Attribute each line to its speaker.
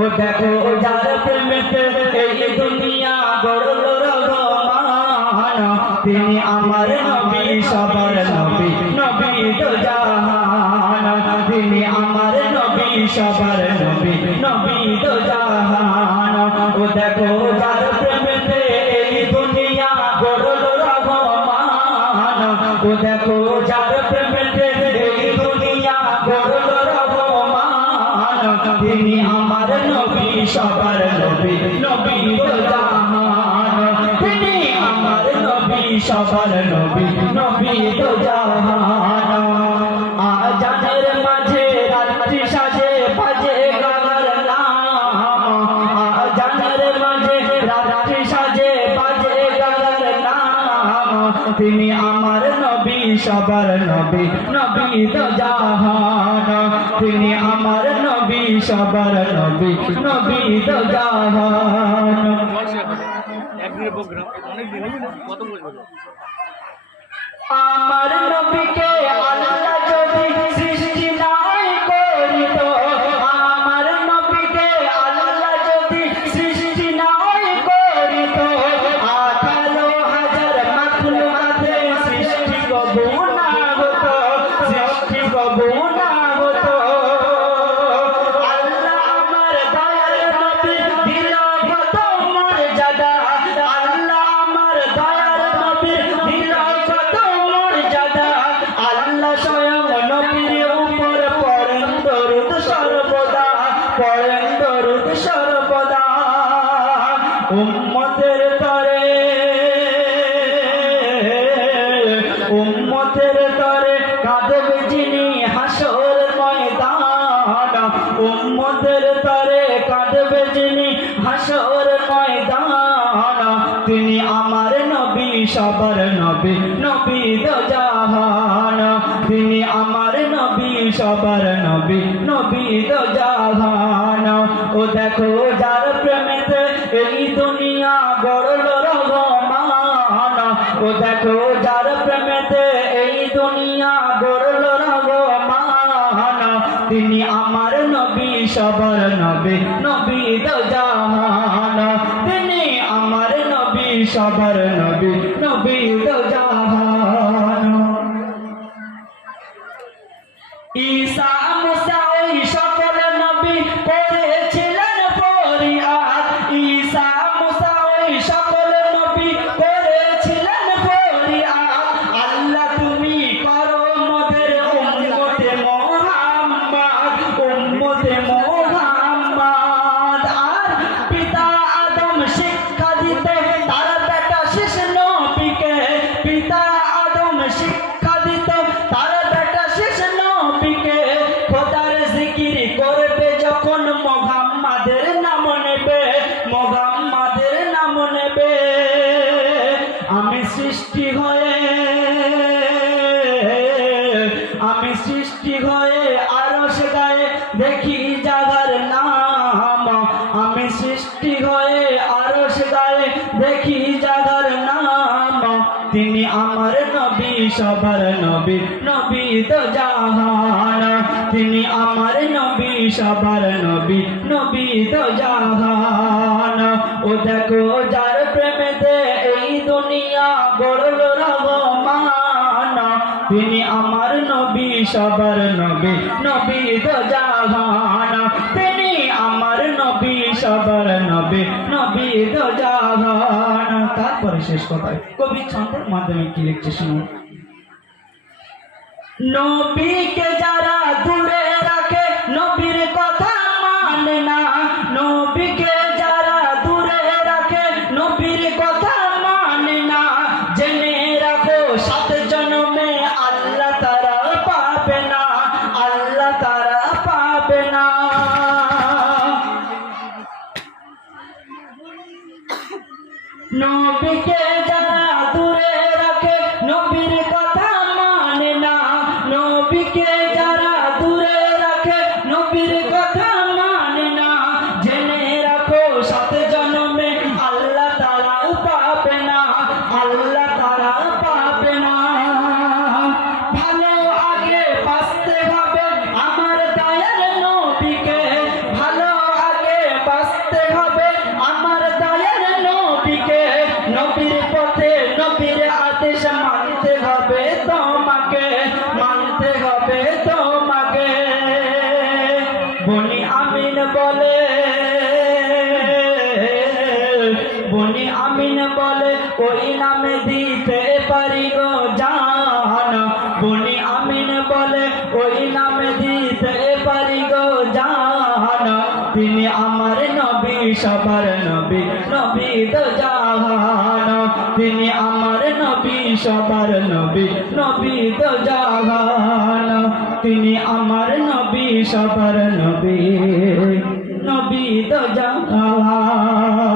Speaker 1: ও দেখো যার প্রেমেতে এই দুনিয়া গড়ল রহমান। তিনি আমার নবী, সবার নবী নবী তো জাহান। তিনি আমার নবী, সবার নবী নবী তো জাহান। ও দেখো যার প্রেমেতে এই দুনিয়া গড়ল রহমান। ও দেখো যার প্রেমেতে এই দুনিয়া গড়ল তিনি আমার নবী সবার নবী নবী জাহান। তিনি আমার নবী সবার নবী নবী সবার নবী নবী তো জাহান। তিনি আমার নবী সবার নবী নবী তো জাহান। আমার নবীকে আল্লাহ উম্মতের তরে উম্মতের তরে কাঁদবে যিনি হাসর ময়দান। উম্মতের তরে কাঁদবে যিনি হাসর ময়দান। তিনি আমার নবী, সবার নবী নবী তো জাহান। তিনি আমার নবী, সবার নবী নবী তো জাহান। ও দেখো যার যার প্রেমেতে এই দুনিয়া গড়ল রহমান তিনি আমার নবী, সবার নবী নবী দজাহান জাহান। তিনি আমার নবী, সবার নবী নবী তো দেখি জাগার নাম। আমি সৃষ্টি হয়ে আরও গায়ে দেখি জাগার নাম। তিনি আমার নবী, সবার নবী নবী তো জাহান। তিনি আমার নবী, সবার নবী নবী তো জাহান। ও দেখো যার প্রেমেতে এই দুনিয়া গড়ল তিনি আমার নবী, সবার নবী নবী তো তিনি আমার নবী, সবার নবী নবী তো তারপরে শেষ কথায় কবি ছন্দের মাধ্যমে কি লিখছে শুনুন? নবীকে যারা দূরে রাখে, নবীর কথা মানে না। নবীকে যারা দূরে রাখে, নবীর কথা মানে না। জেনে রাখো, সাত নবীকে যারা নবীর আদেশ মানতে হবে তোমাকে, মানতে হবে তোমাকে। বনি আমিন বলে, বনি আমিন বলে, ওই নামে দিতে পারি গো জান বনি আমিন বলে, ওই নামে দিতে পারি গো জান তিনি আমার নবী সবার নবী নবী তো জাহান। তিনি আমার নবী, সবার নবী নবী তো জাহান। তিনি আমার নবী, সবার নবী নবী তো জাহান।